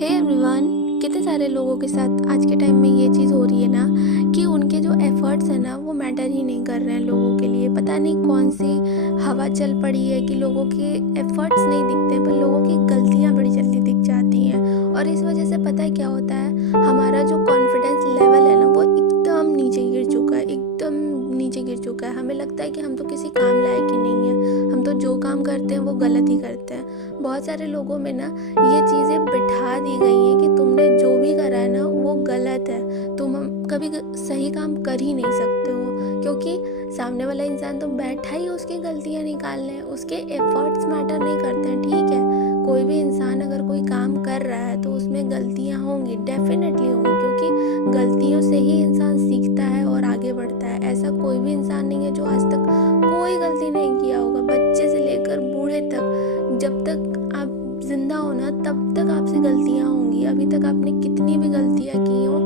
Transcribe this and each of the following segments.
Hey everyone, कितने सारे लोगों के साथ आज के टाइम में ये चीज़ हो रही है ना कि उनके जो एफर्ट्स हैं ना वो मैटर ही नहीं कर रहे हैं लोगों के लिए। पता नहीं कौन सी हवा चल पड़ी है कि लोगों के एफर्ट्स नहीं दिखते पर लोगों की गलतियाँ बड़ी जल्दी दिख जाती हैं। और इस वजह से पता है क्या होता है, हमारा जो कॉन्फिडेंस लेवल है ना वो एकदम नीचे गिर चुका है, एकदम नीचे गिर चुका है। हमें लगता है कि हम तो किसी काम लायक ही नहीं है, हम तो जो काम करते हैं वो गलत ही करते हैं। बहुत सारे लोगों में ना ये चीज़ें बिठा दी गई हैं कि तुमने जो भी करा है ना वो गलत है, तुम कभी सही काम कर ही नहीं सकते हो, क्योंकि सामने वाला इंसान तो बैठा ही उसकी गलतियाँ निकालने, उसके एफर्ट्स मैटर नहीं करते हैं। ठीक है, कोई भी इंसान अगर कोई काम कर रहा है तो उसमें गलतियाँ होंगी, डेफिनेटली होंगी, क्योंकि गलतियों से ही इंसान सीखता है और आगे बढ़ता है। ऐसा कोई भी इंसान नहीं है जो आज तक कोई गलती नहीं किया होगा, बच्चे से लेकर बूढ़े तक। जब तक आप जिंदा हो ना तब तक आपसे गलतियाँ होंगी। अभी तक आपने कितनी भी गलतियाँ की हो,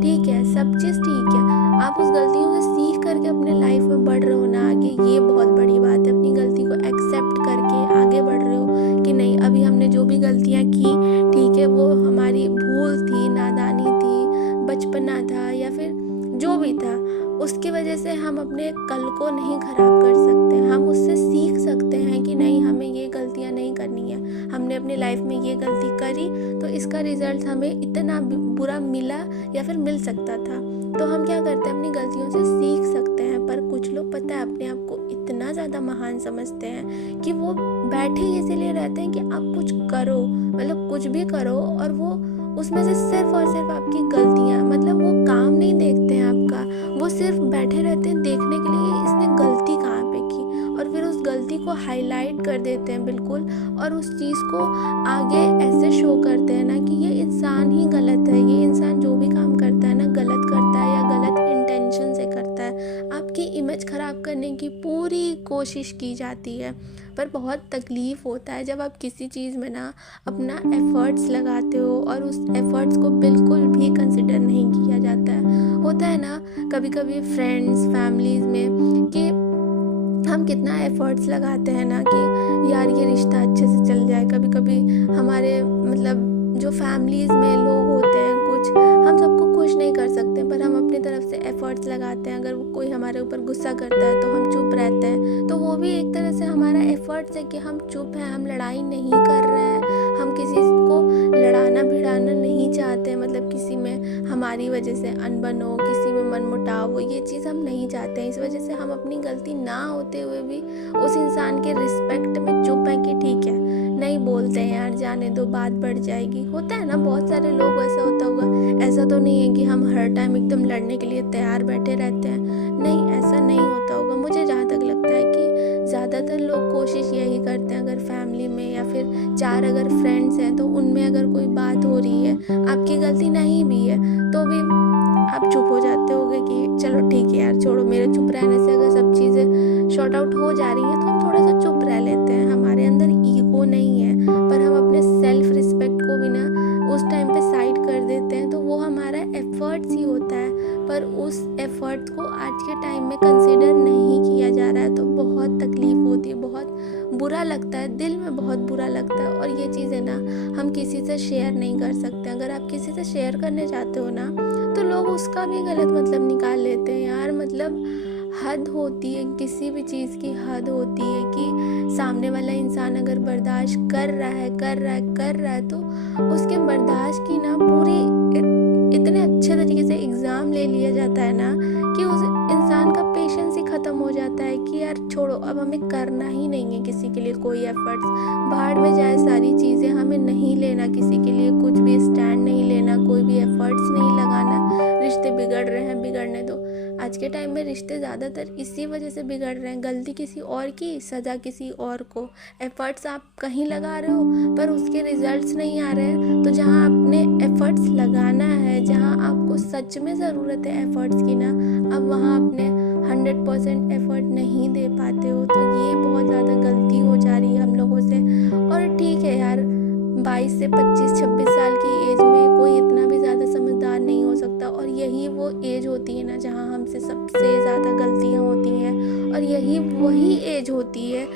ठीक है, सब चीज़ ठीक है, आप उस गलतियों से सीख करके अपने लाइफ में बढ़ रहे हो ना आगे, ये बहुत बड़ी बात है। अपनी गलती को एक्सेप्ट करके आगे बढ़ रहे हो कि नहीं, अभी हमने जो भी गलतियाँ की, ठीक है, वो हमारी भूल थी, नादानी थी, बचपना था या फिर जो भी था, उसकी वजह से हम अपने कल को नहीं ख़राब कर सकते। हम उससे सीख सकते हैं कि नहीं, हमें ये गलतियाँ नहीं करनी है। हमने अपनी लाइफ में ये गलती करी तो इसका रिज़ल्ट हमें इतना बुरा मिला या फिर मिल सकता था। तो हम क्या करते हैं, अपनी गलतियों से सीख सकते हैं। पर कुछ लोग पता है अपने आप को इतना ज़्यादा महान समझते हैं कि वो बैठे इसीलिए रहते हैं कि आप कुछ करो, मतलब कुछ भी करो, और वो उसमें से सिर्फ और सिर्फ आपकी गलतियाँ, मतलब वो काम नहीं देखते हैं आपका, वो सिर्फ बैठे रहते हैं देखने के लिए इसने गलती कहाँ पे की, और फिर उस गलती को हाईलाइट कर देते हैं बिल्कुल, और उस चीज़ को आगे ऐसे शो करते हैं ना कि ये इंसान ही गलत है, ये इंसान जो भी काम करता है ना गलत करता है या गलत इंटेंशन से करता है। आपकी इमेज ख़राब करने की पूरी कोशिश की जाती है। पर बहुत तकलीफ़ होता है जब आप किसी चीज़ में ना अपना एफ़र्ट्स लगाते हो और उस एफ़र्ट्स को बिल्कुल भी कंसिडर नहीं किया जाता है। होता है ना कभी कभी फ्रेंड्स फैमिलीज़ में कि हम कितना एफ़र्ट्स लगाते हैं ना कि यार ये रिश्ता अच्छे से चल जाए। कभी कभी हमारे मतलब जो फैमिलीज़ में लोग होते हैं, कुछ हम सबको खुश नहीं कर सकते, पर हम अपनी तरफ से एफ़र्ट्स लगाते हैं। अगर कोई हमारे ऊपर गुस्सा करता है तो हम चुप रहते हैं, तो वो भी एक तरह से हमारा एफ़र्ट्स है कि हम चुप हैं, हम लड़ाई नहीं कर रहे हैं, हम किसी को लड़ाना भिड़ाना नहीं चाहते, मतलब किसी में हमारी वजह से अनबन हो, किसी में मनमुटाव हो, ये चीज़ हम नहीं चाहते हैं। इस वजह से हम अपनी गलती ना होते हुए भी उस इंसान के रिस्पेक्ट में चुप हैं कि ठीक है, नहीं बोलते हैं यार, जाने दो, बात बढ़ जाएगी। होता है ना, बहुत सारे लोग ऐसा होता होगा। ऐसा तो नहीं है कि हम हर टाइम एकदम लड़ने के लिए तैयार बैठे रहते हैं, नहीं, ऐसा नहीं होता होगा। मुझे जहाँ तक लगता है कि ज़्यादातर लोग कोशिश यही करते हैं, अगर फैमिली में या फिर चार अगर फ्रेंड्स हैं तो उनमें अगर कोई बात हो रही है, आपकी गलती नहीं भी है तो भी आप चुप हो जाते होगे कि चलो ठीक है यार, छोड़ो। मेरे चुप रहने से अगर सब चीज़ें शॉर्ट आउट हो जा रही हैं तो हम थोड़ा सा चुप रह लेते हैं। हमारे अंदर ईगो नहीं है, पर हम अपने सेल्फ रिस्पेक्ट को भी ना उस टाइम पे साइड कर देते हैं, तो वो हमारा एफर्ट्स ही होता है। पर उस एफर्ट को आज के टाइम में कंसिडर नहीं किया जा रहा है, तो बहुत तकलीफ़ होती है, बहुत बुरा लगता है, दिल में बहुत बुरा लगता है। और ये चीज़ें ना हम किसी से शेयर नहीं कर सकते। अगर आप किसी से शेयर करने जाते हो ना तो लोग उसका भी गलत मतलब निकाल लेते हैं यार। मतलब हद होती है, किसी भी चीज़ की हद होती है कि सामने वाला इंसान अगर बर्दाश्त कर रहा है तो उसके बर्दाश्त की ना पूरी इतने अच्छे तरीके से एग्ज़ाम ले लिया जाता है ना कि उस इंसान का पेशेंस ही ख़त्म हो जाता है कि यार छोड़ो, अब हमें करना ही नहीं है किसी के लिए कोई एफर्ट्स, भाड़ में जाए सारी चीज़ें, हमें नहीं लेना किसी के लिए कुछ भी स्टैंड नहीं लेना, कोई भी एफर्ट्स नहीं लगाना। रिश्ते बिगड़ रहे हैं, बिगड़ने दो। आज के टाइम में रिश्ते ज़्यादातर इसी वजह से बिगड़ रहे हैं, गलती किसी और की, सज़ा किसी और को। एफ़र्ट्स आप कहीं लगा रहे हो पर उसके रिजल्ट्स नहीं आ रहे हैं, तो जहाँ आपने एफ़र्ट्स लगाना है, जहाँ आपको सच में ज़रूरत है एफ़र्ट्स की ना, अब वहाँ आपने 100% एफ़र्ट नहीं दे पाते हो। तो ये बहुत ज़्यादा गलती हो जा रही है हम लोगों से। और ठीक है यार, 22 से 25-26 साल की एज में कोई इतना भी ज़्यादा समझदार नहीं हो सकता, और यही वो एज होती है ना जहाँ हमसे सबसे ज़्यादा गलतियाँ होती हैं, और यही वही एज होती है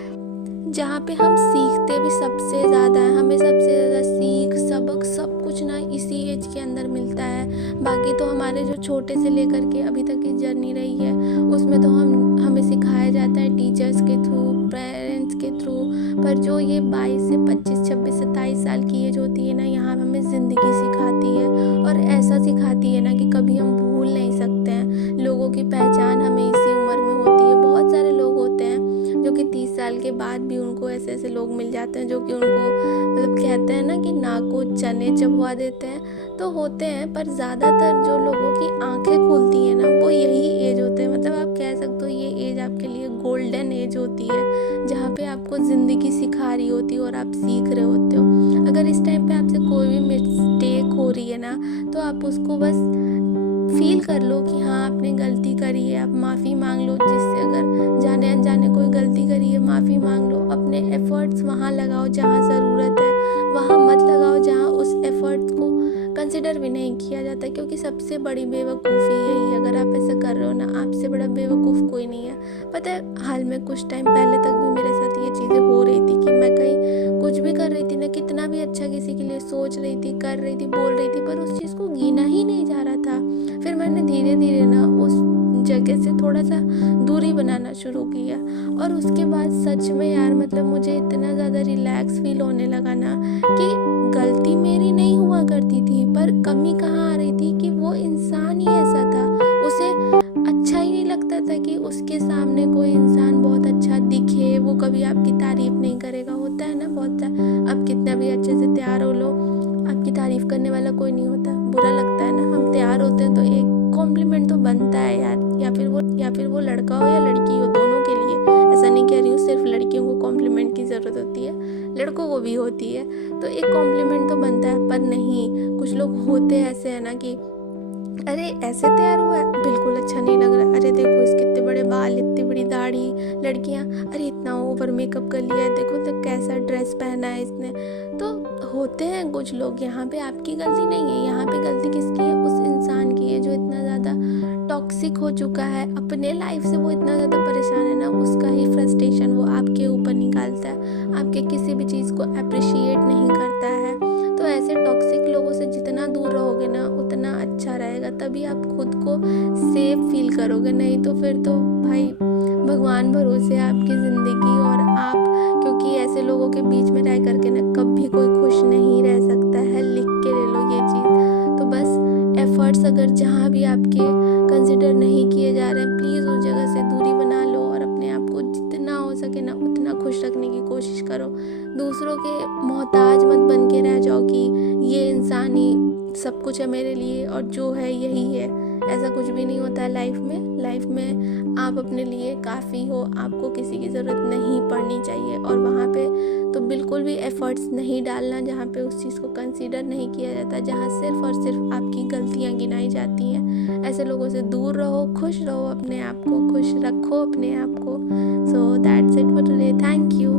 जहाँ पे हम सीखते भी सबसे ज़्यादा है। हमें सबसे ज़्यादा सीख, सबक, सब कुछ ना इसी एज के अंदर मिलता है। बाकी तो हमारे जो छोटे से लेकर के अभी तक की जर्नी रही है, उसमें तो हमें सिखाया जाता है टीचर्स के थ्रू, पेरेंट्स के थ्रू। पर जो ये 22 से 25, 26, 27 साल की एज होती है ना, यहाँ हमें ज़िंदगी सिखाती है, और ऐसा सिखाती है ना कि कभी हम भूल नहीं सकते हैं। लोगों की पहचान हमें इसी उम्र में होती है। बहुत सारे लोग होते हैं जो कि 30 साल के बाद भी उनको ऐसे ऐसे लोग मिल जाते हैं जो कि उनको मतलब कहते हैं ना कि नाक को चने चबवा देते हैं, तो होते हैं। पर ज़्यादातर जो लोगों की आंखें खुलती हैं ना, वो यही एज होते हैं। मतलब आप कह सकते हो ये एज आपके लिए गोल्डन एज होती है, जहाँ पे आपको ज़िंदगी सिखा रही होती है और आप सीख रहे होते हो। अगर इस टाइम पे आपसे कोई भी मिस्टेक हो रही है ना, तो आप उसको बस फील कर लो कि हाँ आपने गलती करी है, आप माफ़ी मांग लो। जिससे अगर जाने अनजाने कोई गलती करी है, माफ़ी मांग लो। अपने एफ़र्ट्स वहाँ लगाओ जहाँ ज़रूरत है, वहाँ मत लगाओ जहाँ उस एफ़र्ट्स को कंसिडर भी नहीं किया जाता। क्योंकि सबसे बड़ी बेवकूफ़ी यही है, अगर आप ऐसा कर रहे हो ना, आपसे बड़ा बेवकूफ़ कोई नहीं है। पता है, हाल में कुछ टाइम पहले तक भी मेरे साथ ये चीज़ें हो रही थी कि मैं कहीं कुछ भी कर रही थी ना, कितना भी अच्छा किसी के लिए सोच रही थी, कर रही थी, बोल रही थी, पर उस चीज़ को गिना ही नहीं जा रहा था। फिर मैंने धीरे धीरे ना उस जगह से थोड़ा सा दूरी बनाना शुरू किया, और उसके बाद सच में यार मतलब मुझे इतना ज़्यादा रिलैक्स फील होने लगा ना कि गलती मेरी नहीं हुआ करती थी, पर कमी कहाँ आ रही थी कि वो इंसान ही ऐसा था। उसे अच्छा ही नहीं लगता था कि उसके सामने कोई इंसान बहुत अच्छा दिखे, वो कभी आपकी तारीफ नहीं करेगा। होता है ना बहुत सा, आप कितना भी अच्छे से तैयार हो लो, आपकी तारीफ करने वाला कोई नहीं होता, बुरा लगता है ना। हम तैयार होते हैं तो एक कॉम्प्लीमेंट तो बनता है यार, या फिर वो लड़का हो या लड़की हो, दोनों के लिए। ऐसा नहीं कह रही हूँ सिर्फ लड़कियों को कॉम्प्लीमेंट की ज़रूरत होती है, लड़कों को भी होती है। तो एक कॉम्प्लीमेंट तो बनता है। पर नहीं, कुछ लोग होते ऐसे हैं ना कि अरे ऐसे तैयार हुआ है, बिल्कुल अच्छा नहीं लग रहा। अरे देखो इसके इतने बड़े बाल, इतनी बड़ी दाढ़ी। लड़कियां, अरे इतना ओवर मेकअप कर लिया है, देखो तो कैसा ड्रेस पहना है इसने। तो होते हैं कुछ लोग। यहाँ पे आपकी गलती नहीं है, यहाँ पे गलती किसकी है? उस इंसान की है जो इतना ज़्यादा टॉक्सिक हो चुका है अपने लाइफ से। वो इतना ज़्यादा परेशान है ना, उसका ही फ्रस्ट्रेशन वो आपके ऊपर निकालता है, आपके किसी भी चीज़ को अप्रिशिएट नहीं करता है। तो ऐसे टॉक्सिक लोगों से जितना दूर रहोगे ना, उतना अच्छा रहेगा। तभी आप खुद को सेफ फील करोगे। नहीं तो फिर तो भाई भगवान भरोसे आपकी ज़िंदगी और आप, क्योंकि ऐसे लोगों के बीच में रह करके ना कभी कोई खुश नहीं रह सकता है। लिख के ले लो ये चीज़। तो बस एफर्ट्स अगर जहाँ भी आपके कंसिडर नहीं किए जा रहे हैं, प्लीज़ उस जगह से दूरी बना लो और अपने आप को जितना हो सके ना उतना खुश रखने की कोशिश करो। दूसरों के मोहताज मत बन के रह जाओ कि ये इंसान ही सब कुछ है मेरे लिए और जो है यही है। ऐसा कुछ भी नहीं होता है लाइफ में आप अपने लिए काफ़ी हो, आपको किसी की ज़रूरत नहीं पड़नी चाहिए। और वहाँ पे तो बिल्कुल भी एफ़र्ट्स नहीं डालना जहाँ पे उस चीज़ को कंसीडर नहीं किया जाता, जहाँ सिर्फ़ और सिर्फ आपकी गलतियाँ गिनाई जाती हैं। ऐसे लोगों से दूर रहो, खुश रहो, अपने आप को खुश रखो, अपने आप को। So that's it for today. Thank you.